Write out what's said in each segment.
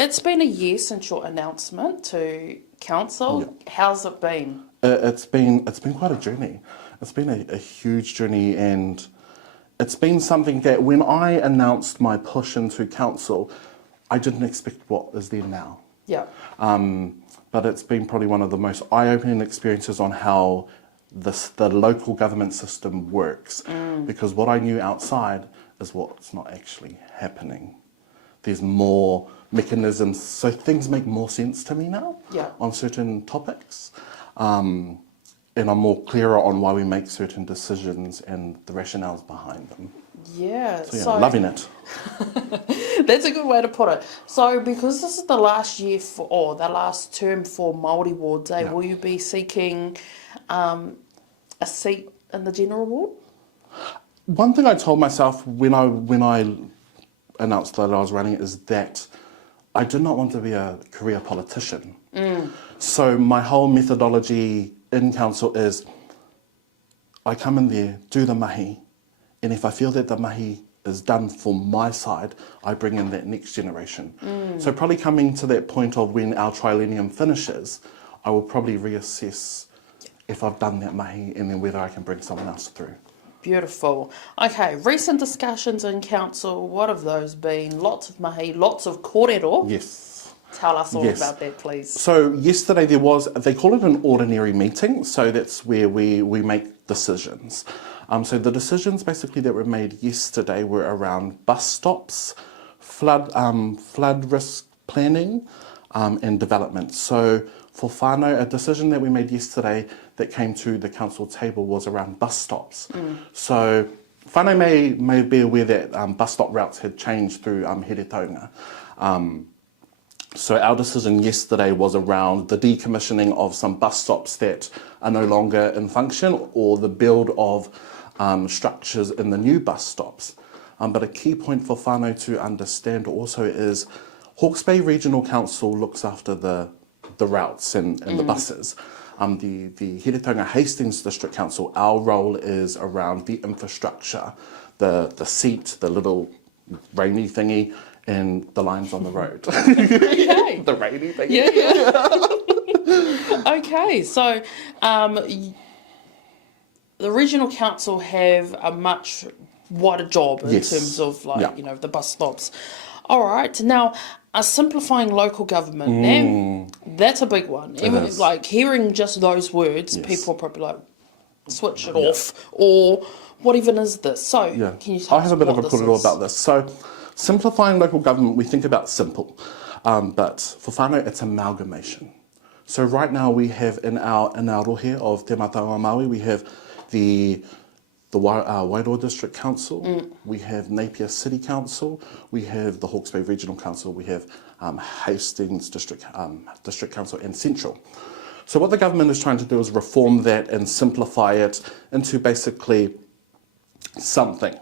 It's been a year since your announcement to council. Yeah. How's it been? It's been quite a journey. It's been a huge journey, and it's been something that when I announced my push into council, I didn't expect what is there now. Yeah. But it's been probably one of the most eye-opening experiences on how the local government system works. Because what I knew outside is what's not actually happening. There's more mechanisms, so things make more sense to me now on certain topics. And I'm more clearer on why we make certain decisions and the rationales behind them. Yeah. So loving it. That's a good way to put it. So because this is the last year or the last term for Māori Ward Day, will you be seeking a seat in the general ward? One thing I told myself when I announced that I was running is that I did not want to be a career politician. So my whole methodology in council is I come in there, do the mahi, and if I feel that the mahi is done for my side, I bring in that next generation. So probably coming to that point of when our trilennium finishes, I will probably reassess if I've done that mahi and then whether I can bring someone else through. Beautiful. Okay, recent discussions in council, what have those been? Lots of mahi, lots of kōrero. Yes. Tell us all about that, please. So yesterday they call it an ordinary meeting, so that's where we make decisions. So the decisions basically that were made yesterday were around bus stops, flood risk planning, and development. So for whānau, a decision that we made yesterday that came to the council table was around bus stops. So whānau may be aware that bus stop routes had changed through Heretaunga. So our decision yesterday was around the decommissioning of some bus stops that are no longer in function, or the build of structures in the new bus stops. But a key point for whānau to understand also is Hawke's Bay Regional Council looks after the routes and the buses. The Heretaunga Hastings District Council, our role is around the infrastructure, the seat, the little rainy thingy, and the lines on the road. Okay. The rainy thingy. Yeah. Okay, so the regional council have a much wider job in terms of the bus stops. All right, now simplifying local government, that's a big one. Even, like hearing just those words, people are probably like, switch it off, or what even is this? So can you tell us I have a bit of a kōrero about this. So simplifying local government, we think about simple, but for whānau it's amalgamation. So right now we have in our rohe of Te Mātauranga Māui, we have the Wairoa District Council, we have Napier City Council, we have the Hawke's Bay Regional Council, we have Hastings District Council and Central. So what the government is trying to do is reform that and simplify it into basically something.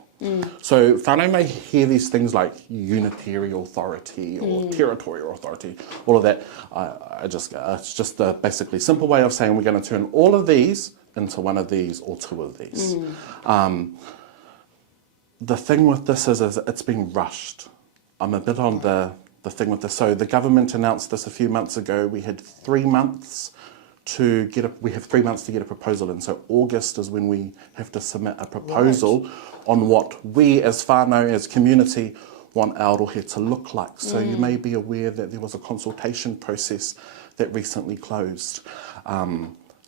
So whānau may hear these things like unitary authority or territorial authority, all of that. It's just a basically simple way of saying we're going to turn all of these into one of these or two of these. The thing with this is it's been rushed. I'm a bit on the thing with this. So the government announced this a few months ago. We had 3 months to get a proposal in. So August is when we have to submit a proposal on what we as whānau, as community, want our rohe to look like. So you may be aware that there was a consultation process that recently closed.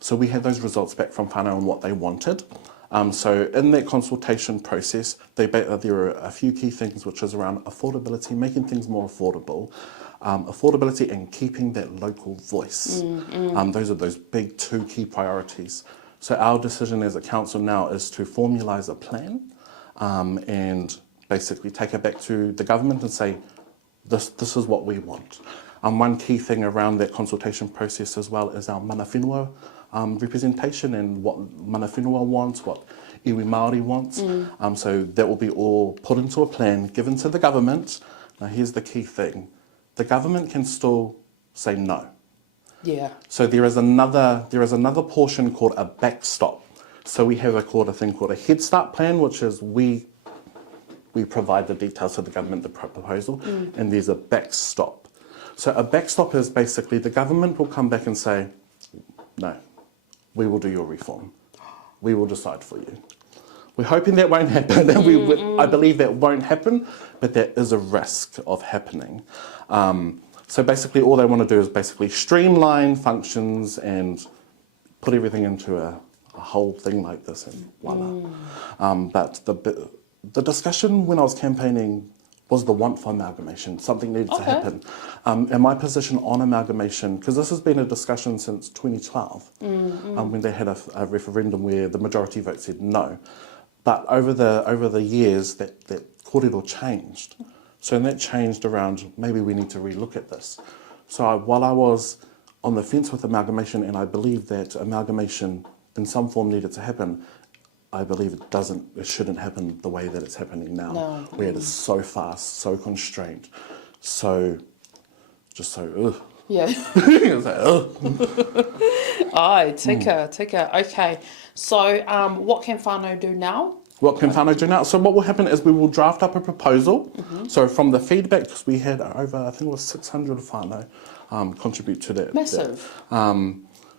So we had those results back from whānau on what they wanted. So in that consultation process, there are a few key things, which is around affordability, making things more affordable, affordability and keeping that local voice. Those are those big two key priorities. So our decision as a council now is to formalise a plan and basically take it back to the government and say, this is what we want. One key thing around that consultation process as well is our mana whenua representation and what mana whenua wants, what iwi Māori wants. So that will be all put into a plan, given to the government. Now here's the key thing. The government can still say no. So there is another portion called a backstop. So we have a thing called a Head Start plan, which is we provide the details to the government, the proposal, and there's a backstop. So a backstop is basically the government will come back and say, no, we will do your reform. We will decide for you. We're hoping that won't happen. I believe that won't happen, but there is a risk of happening. So basically all they want to do is basically streamline functions and put everything into a whole thing like this and voila. But the discussion when I was campaigning was the want for amalgamation. Something needed to happen. And my position on amalgamation, because this has been a discussion since 2012, when they had a referendum where the majority vote said no. But over the years, that kōrero changed. So that changed around, maybe we need to relook at this. So while I was on the fence with amalgamation, and I believe that amalgamation in some form needed to happen, I believe it shouldn't happen the way that it's happening now, where it is so fast, so constrained, so ugh. Yeah. It's like, ugh. Aye, tika. Okay. So what can whānau do now? What can whānau do now? So what will happen is we will draft up a proposal. So from the feedback, because we had over, I think it was 600 whānau contribute to that. Massive.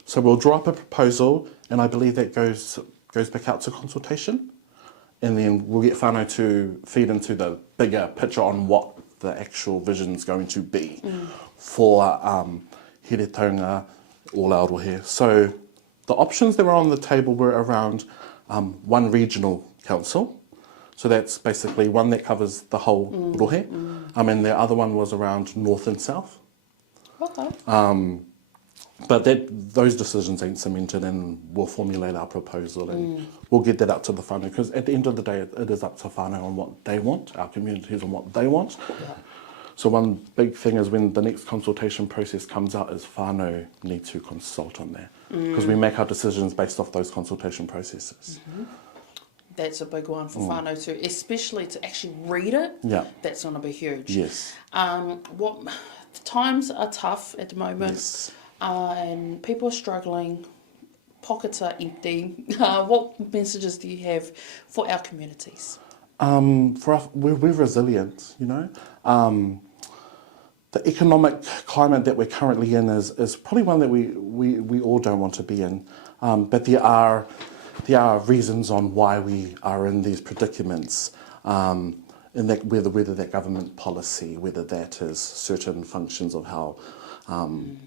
So we'll draw up a proposal, and I believe that goes back out to consultation, and then we'll get whānau to feed into the bigger picture on what the actual vision is going to be for here taunga o Aotearoa. So the options that were on the table were around one regional council, so that's basically one that covers the whole rohe, and the other one was around north and south. Okay. But those decisions ain't cemented, and we'll formulate our proposal and we'll get that up to the whānau, because at the end of the day it is up to whānau on what they want, our communities on what they want. Yeah. So one big thing is when the next consultation process comes out is whānau need to consult on that, because we make our decisions based off those consultation processes. That's a big one for whānau too, especially to actually read it. Yeah. That's going to be huge. Yes. Times are tough at the moment. Yes. And people are struggling, pockets are empty. What messages do you have for our communities? For us, we're resilient, you know. The economic climate that we're currently in is probably one that we all don't want to be in. But there are reasons on why we are in these predicaments. In that whether that government policy, whether that is certain functions of how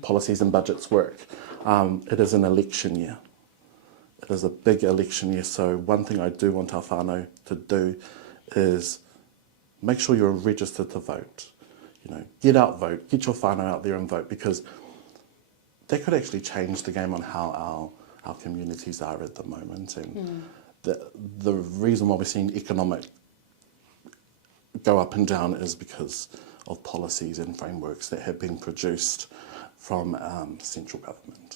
policies and budgets work. It is an election year. It is a big election year, so one thing I do want our whānau to do is make sure you're registered to vote. You know, get out, vote, get your whānau out there and vote, because that could actually change the game on how our communities are at the moment. And the reason why we're seeing economic go up and down is because of policies and frameworks that have been produced from central government.